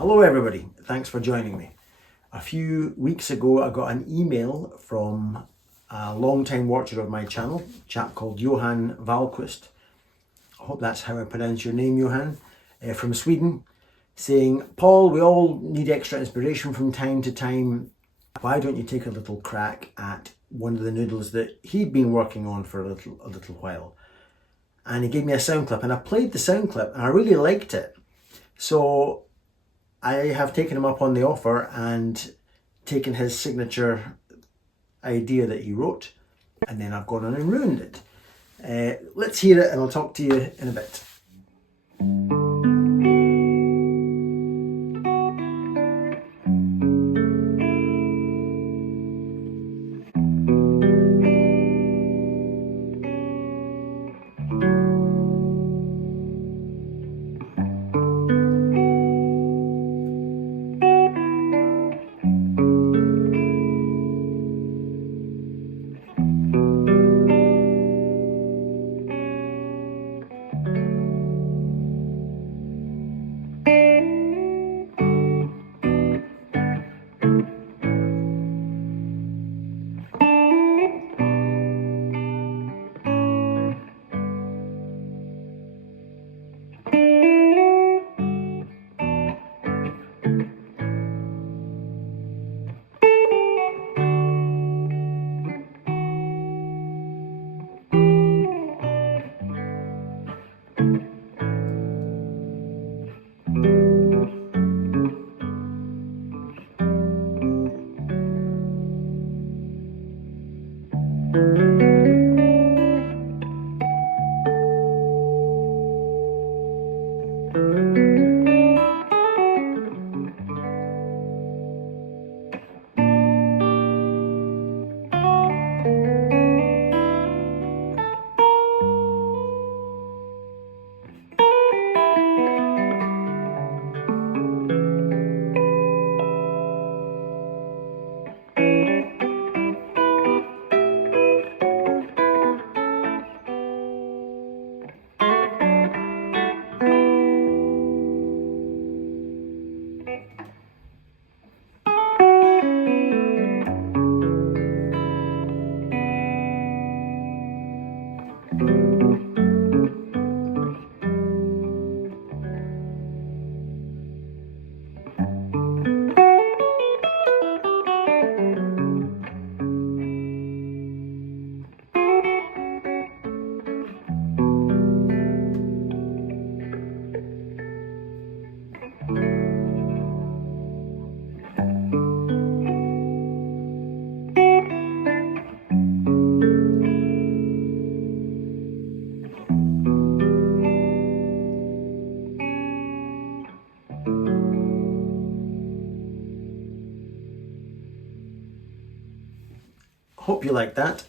Hello everybody, thanks for joining me. A few weeks ago I got an email from a long-time watcher of my channel, a chap called Johan Wallqvist. I hope that's how I pronounce your name, Johan, from Sweden, saying, Paul, we all need extra inspiration from time to time. Why don't you take a little crack at one of the noodles that he'd been working on for a little while? And he gave me a sound clip, and I played the sound clip and I really liked it. So I have taken him up on the offer and taken his signature idea that he wrote, and then I've gone on and ruined it. Let's hear it and I'll talk to you in a bit. Hope you like that.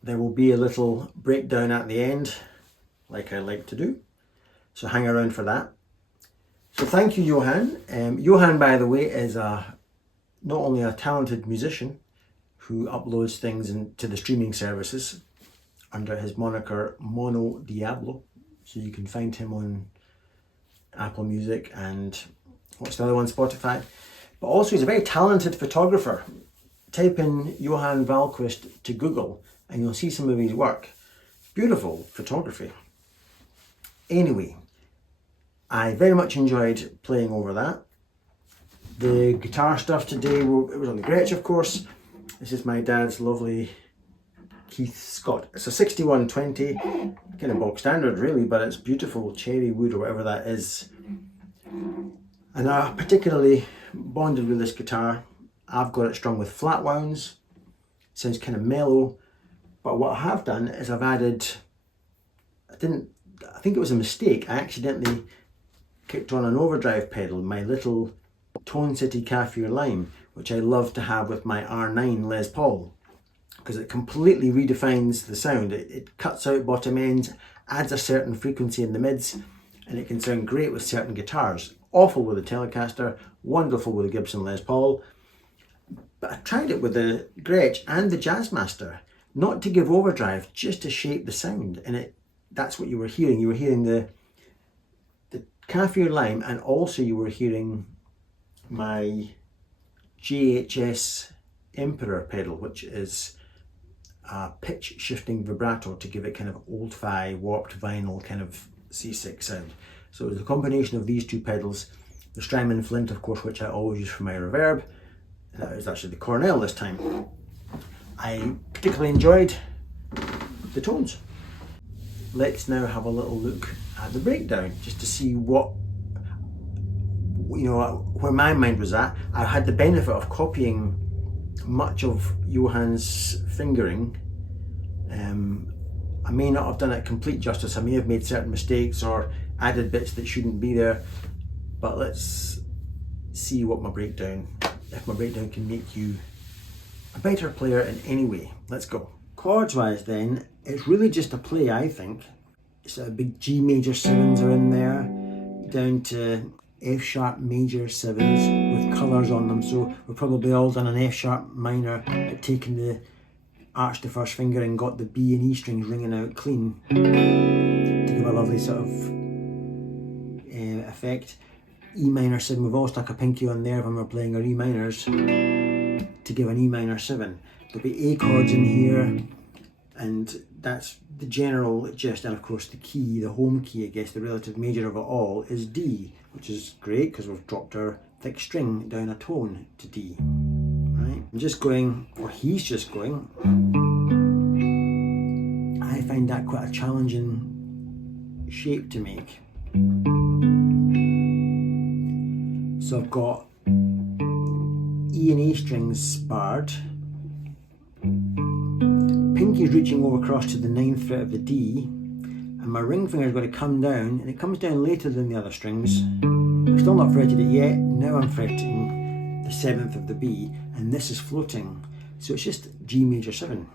There will be a little breakdown at the end, like I like to do. So hang around for that. So thank you, Johan. Johan, by the way, is not only a talented musician who uploads things to the streaming services under his moniker Mono Diablo. So you can find him on Apple Music and what's the other one, Spotify. But also he's a very talented photographer. Type in Johan Wallqvist to Google and you'll see some of his work. Beautiful photography. Anyway, I very much enjoyed playing over that. The guitar stuff today, it was on the Gretsch, of course. This is my dad's lovely Keith Scott. It's a 6120, kind of bog standard really, but it's beautiful cherry wood or whatever that is. And I particularly bonded with this guitar. I've got it strung with flat wounds. Sounds kind of mellow. But what I have done is I've added, I think it was a mistake. I accidentally kicked on an overdrive pedal, my little Tone City Kafir Lime, which I love to have with my R9 Les Paul, because it completely redefines the sound. It cuts out bottom ends, adds a certain frequency in the mids, and it can sound great with certain guitars. Awful with a Telecaster, wonderful with a Gibson Les Paul. But I tried it with the Gretsch and the Jazzmaster, not to give overdrive, just to shape the sound. And that's what you were hearing. You were hearing the Kafir Lime, and also you were hearing my JHS Emperor pedal, which is a pitch shifting vibrato to give it kind of old-fi, warped vinyl kind of C6 sound. So it was a combination of these two pedals, the Strymon Flint, of course, which I always use for my reverb. That was actually the Cornell this time. I particularly enjoyed the tones. Let's now have a little look at the breakdown, just to see what, you know, where my mind was at. I had the benefit of copying much of Johan's fingering. I may not have done it complete justice. I may have made certain mistakes or added bits that shouldn't be there, but let's see what my breakdown, if my breakdown can make you a better player in any way. Let's go. Chords wise then, it's really just a play, I think. So big G major 7s are in there, down to F sharp major 7s with colours on them. So we've probably all done an F sharp minor, but taken the arched the first finger and got the B and E strings ringing out clean to give a lovely sort of effect. E minor 7, we've all stuck a pinky on there when we're playing our E minors to give an E minor 7. There'll be A chords in here, and that's the general gist. And of course the key, the home key, I guess, the relative major of it all is D, which is great because we've dropped our thick string down a tone to D. Right? I'm just going, or he's just going. I find that quite a challenging shape to make. So I've got E and A strings barred. Pinky's reaching over across to the 9th fret of the D, and my ring finger is going to come down, and it comes down later than the other strings. I've still not fretted it yet. Now I'm fretting the 7th of the B, and this is floating, so it's just G major 7.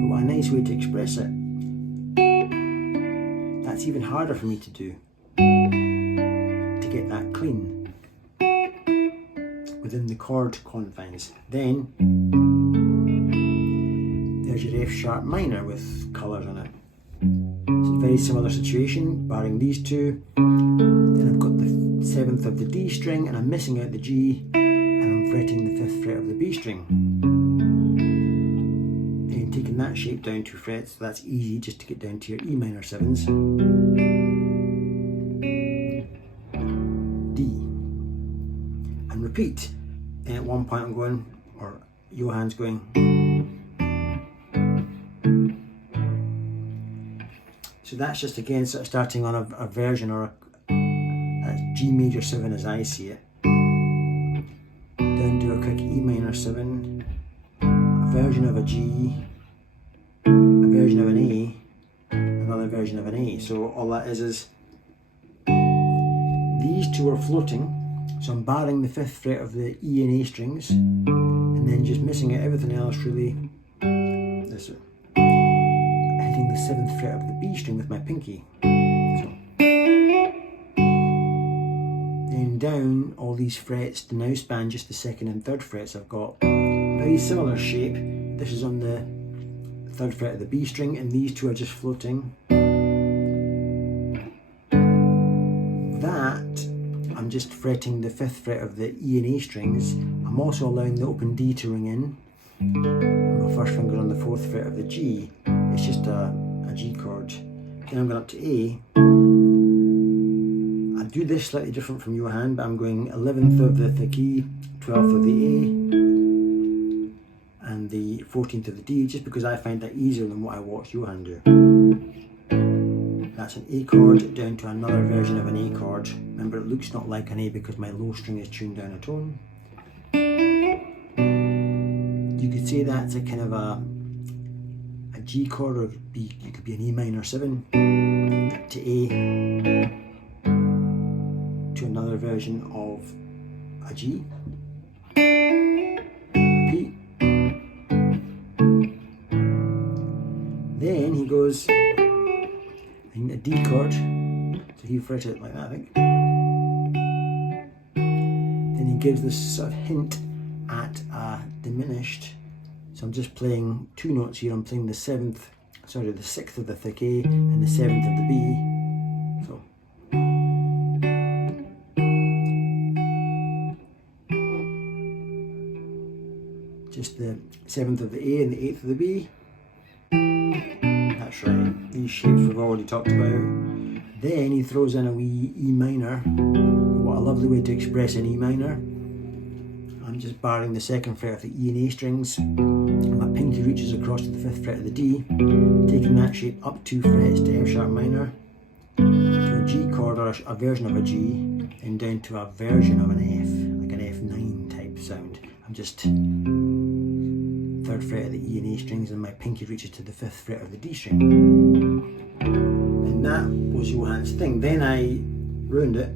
But what a nice way to express it. That's even harder for me to do, to get that clean within the chord confines. Then there's your F sharp minor with colours on it. It's a very similar situation, barring these two. Then I've got the 7th of the D string, and I'm missing out the G, and I'm fretting the 5th fret of the B string. Then taking that shape down 2 frets, so that's easy just to get down to your E minor 7s. D. And repeat. And at one point I'm going, or Johan's going. So that's just again sort of starting on a version or a G major 7 as I see it. Down to a quick E minor 7, a version of a G, a version of an A, another version of an A. So all that is these two are floating. So I'm barring the 5th fret of the E and A strings, and then just missing out everything else really. This one. Hitting the 7th fret of the B string with my pinky. So. Then down all these frets to now span just the 2nd and 3rd frets. I've got a very similar shape. This is on the 3rd fret of the B string, and these two are just floating. That I'm just fretting the 5th fret of the E and A strings. I'm also allowing the open D to ring in. My first finger on the 4th fret of the G. It's just a G chord. Then I'm going up to A. I do this slightly different from Johan, but I'm going 11th of the thick E, 12th of the A, and the 14th of the D, just because I find that easier than what I watched Johan do. That's an A chord down to another version of an A chord. Remember, it looks not like an A because my low string is tuned down a tone. You could say that's a kind of a G chord, or it could be an E minor 7 to A to another version of a G. Repeat. Then he goes in a D chord, so he fretted it like that, I think. Then he gives this sort of hint at a diminished. So I'm just playing 2 notes here. I'm playing the 6th of the thick A and the 7th of the B. So just the 7th of the A and the 8th of the B. That's right, these shapes we've already talked about. Then he throws in a wee E minor. What a lovely way to express an E minor. I'm just barring the 2nd fret of the E and A strings. My pinky reaches across to the 5th fret of the D, taking that shape up 2 frets to F sharp minor, to a G chord or a version of a G, and down to a version of an F, like an F9 type sound. I'm just 3rd fret of the E and A strings, and my pinky reaches to the 5th fret of the D string. And that was Johan's thing. Then I ruined it.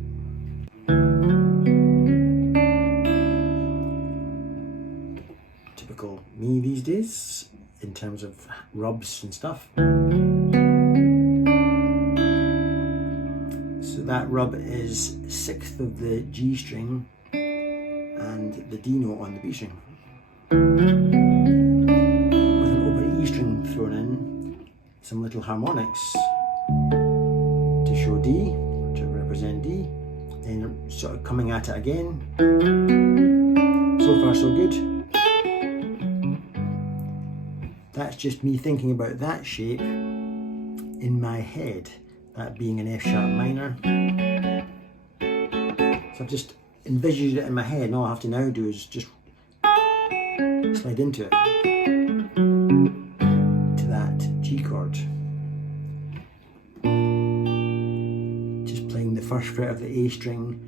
Typical me these days in terms of rubs and stuff. So that rub is 6th of the G string and the D note on the B string, with an open E string thrown in, some little harmonics to show D, to represent D, then sort of coming at it again. So far so good. That's just me thinking about that shape in my head, that being an F sharp minor. So I've just envisaged it in my head, and all I have to now do is just slide into it, to that G chord. Just playing the 1st fret of the A string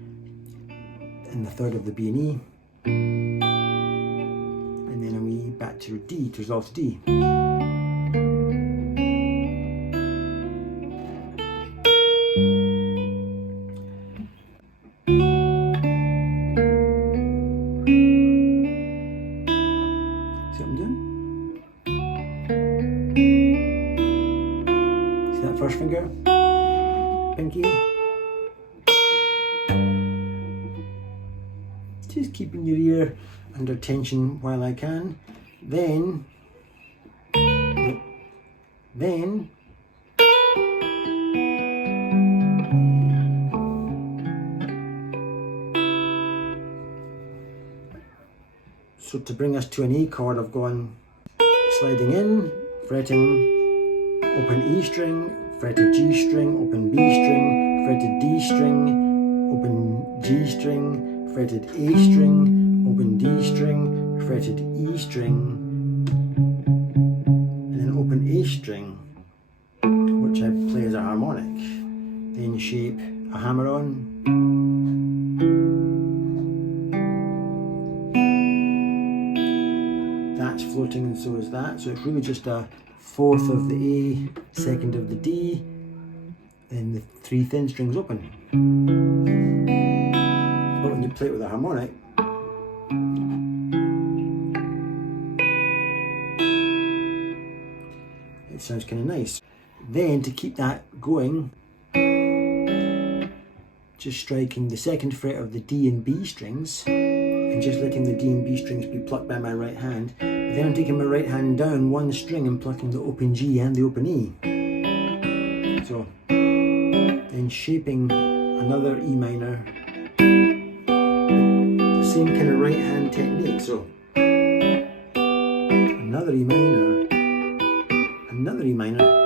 and the 3rd of the B and E, and then a wee back to D, to resolve to D. First finger, pinky, just keeping your ear under tension while I can. Then so to bring us to an A chord, I've gone sliding in, fretting, open E string, fretted G string, open B string, fretted D string, open G string, fretted A string, open D string, fretted E string, and then open A string, which I play as a harmonic. Then shape a hammer on. That's floating and so is that. So it's really just a 4th of the A, 2nd of the D, and the 3 thin strings open. But when you play it with a harmonic, it sounds kind of nice. Then to keep that going, just striking the 2nd fret of the D and B strings, and just letting the D and B strings be plucked by my right hand. But then I'm taking my right hand down 1 string and plucking the open G and the open E. So then shaping another E minor, the same kind of right hand technique. So another E minor, another E minor,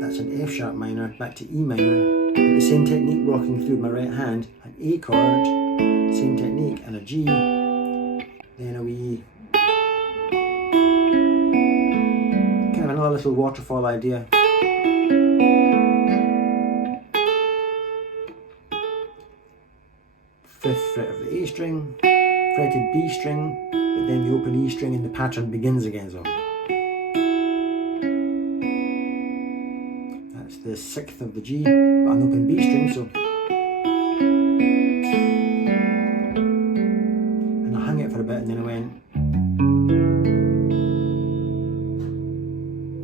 that's an F sharp minor, back to E minor, with the same technique walking through my right hand, an A chord, same technique, and a G, then a wee, kind of another little waterfall idea. Fifth fret of the A string, fretted B string, but then the open E string and the pattern begins again. So that's the 6th of the G, but an open B string, so and I hung it for a bit and then I went,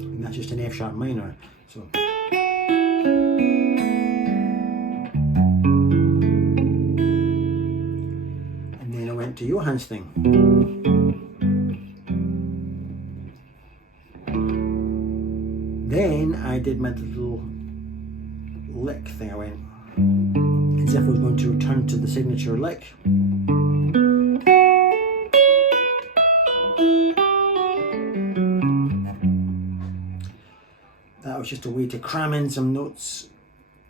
and that's just an F sharp minor. So to Johan's thing. Then I did my little lick thing. I went as if I was going to return to the signature lick. was just a way to cram in some notes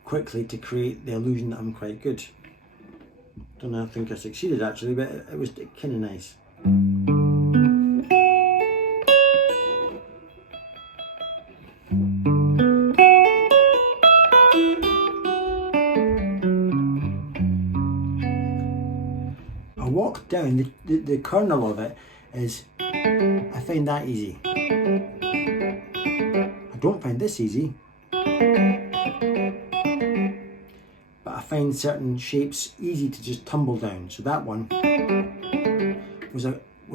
quickly to create the illusion that I'm quite good. Don't know, I think I succeeded actually, but it was kind of nice. I walked down, the kernel of it is, I find that easy. I don't find this easy. But I find certain shapes easy to just tumble down. So that one was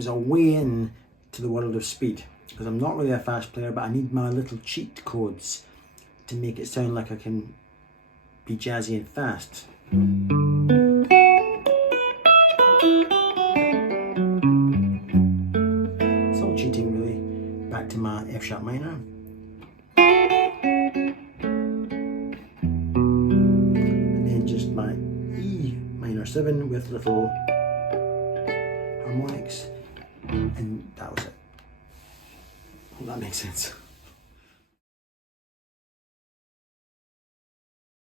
a way in to the world of speed, because I'm not really a fast player, but I need my little cheat codes to make it sound like I can be jazzy and fast. It's all cheating really. Back to my F sharp minor. My E minor 7 with little harmonics, and that was it. Hope that makes sense.